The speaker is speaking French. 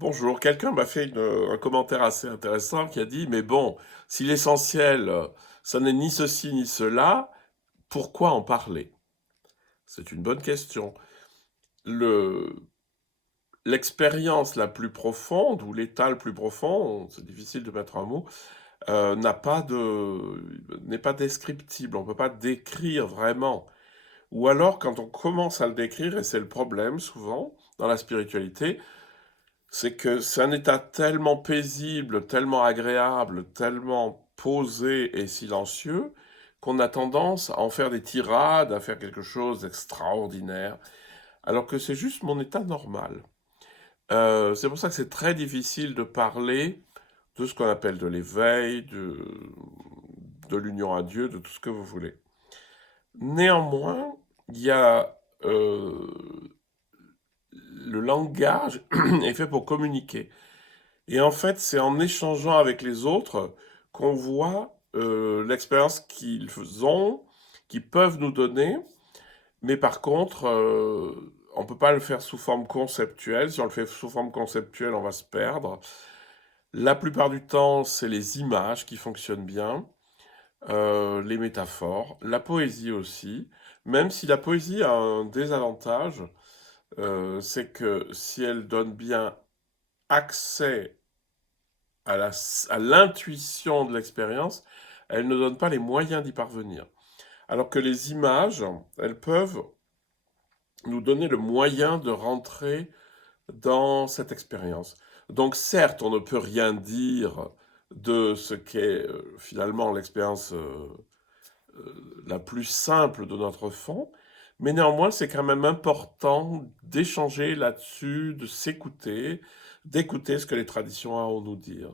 Bonjour, quelqu'un m'a fait un commentaire assez intéressant qui a dit: «Mais bon, si l'essentiel, ça n'est ni ceci ni cela, pourquoi en parler?» C'est une bonne question. Le L'expérience la plus profonde ou l'état le plus profond, c'est difficile de mettre un mot, n'a pas de n'est pas descriptible. On ne peut pas décrire vraiment. Ou alors quand on commence à le décrire, et c'est le problème souvent dans la spiritualité, c'est que c'est un état tellement paisible, tellement agréable, tellement posé et silencieux, qu'on a tendance à en faire des tirades, à faire quelque chose d'extraordinaire, alors que c'est juste mon état normal. C'est pour ça que c'est très difficile de parler de ce qu'on appelle de l'éveil, de l'union à Dieu, de tout ce que vous voulez. Néanmoins, il y a, le langage est fait pour communiquer. Et en fait, c'est en échangeant avec les autres qu'on voit, l'expérience qu'ils peuvent nous donner. Mais par contre, on peut pas le faire sous forme conceptuelle. Si on le fait sous forme conceptuelle, on va se perdre. La plupart du temps, c'est les images qui fonctionnent bien, les métaphores, la poésie aussi. Même si la poésie a un désavantage, c'est que si elle donne bien accès à l'intuition de l'expérience, elle ne donne pas les moyens d'y parvenir. Alors que les images, elles peuvent nous donner le moyen de rentrer dans cette expérience. Donc certes, on ne peut rien dire de ce qu'est finalement l'expérience la plus simple de notre fond, mais néanmoins, c'est quand même important d'échanger là-dessus, de s'écouter, d'écouter ce que les traditions ont à nous dire.